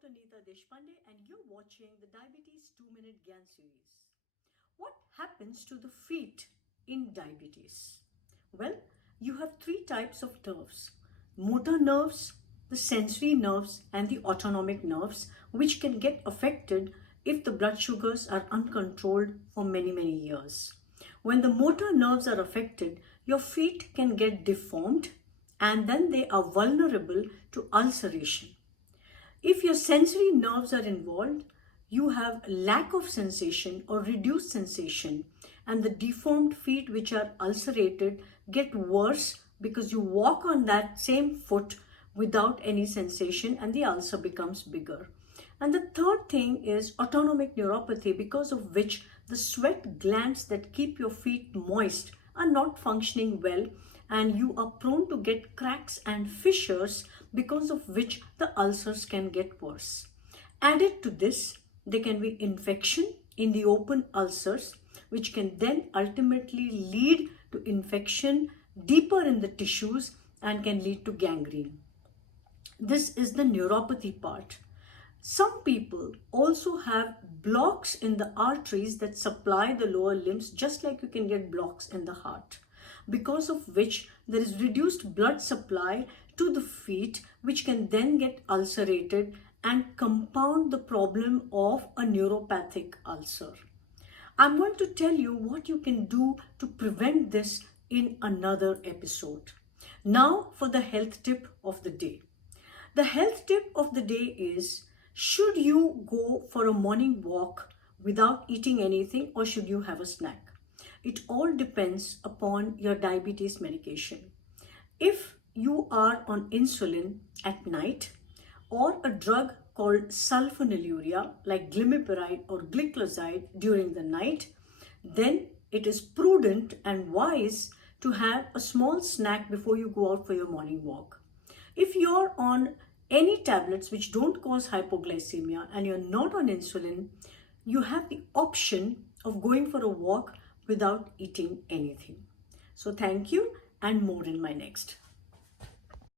Dr. Neeta Deshpande and you're watching the Diabetes 2-Minute GYAAN series. What happens to the feet in diabetes? Well, you have three types of nerves: motor nerves, the sensory nerves, and the autonomic nerves, which can get affected if the blood sugars are uncontrolled for many years. When the motor nerves are affected, your feet can get deformed and then they are vulnerable to ulceration. If your sensory nerves are involved, you have lack of sensation or reduced sensation, and the deformed feet which are ulcerated get worse because you walk on that same foot without any sensation and the ulcer becomes bigger. And the third thing is autonomic neuropathy, because of which the sweat glands that keep your feet moist are not functioning well, and you are prone to get cracks and fissures, because of which the ulcers can get worse. Added to this, there can be infection in the open ulcers, which can then ultimately lead to infection deeper in the tissues and can lead to gangrene. This is the neuropathy part. Some people also have blocks in the arteries that supply the lower limbs, just like you can get blocks in the heart, because of which there is reduced blood supply to the feet, which can then get ulcerated and compound the problem of a neuropathic ulcer. I'm going to tell you what you can do to prevent this in another episode. Now for the health tip of the day. The health tip of the day is: should you go for a morning walk without eating anything, or should you have a snack? It all depends upon your diabetes medication. If you are on insulin at night, or a drug called sulfonylurea like glimepiride or gliclazide during the night, then it is prudent and wise to have a small snack before you go out for your morning walk. If you're on any tablets which don't cause hypoglycemia and you're not on insulin, you have the option of going for a walk without eating anything. So thank you, and more in my next.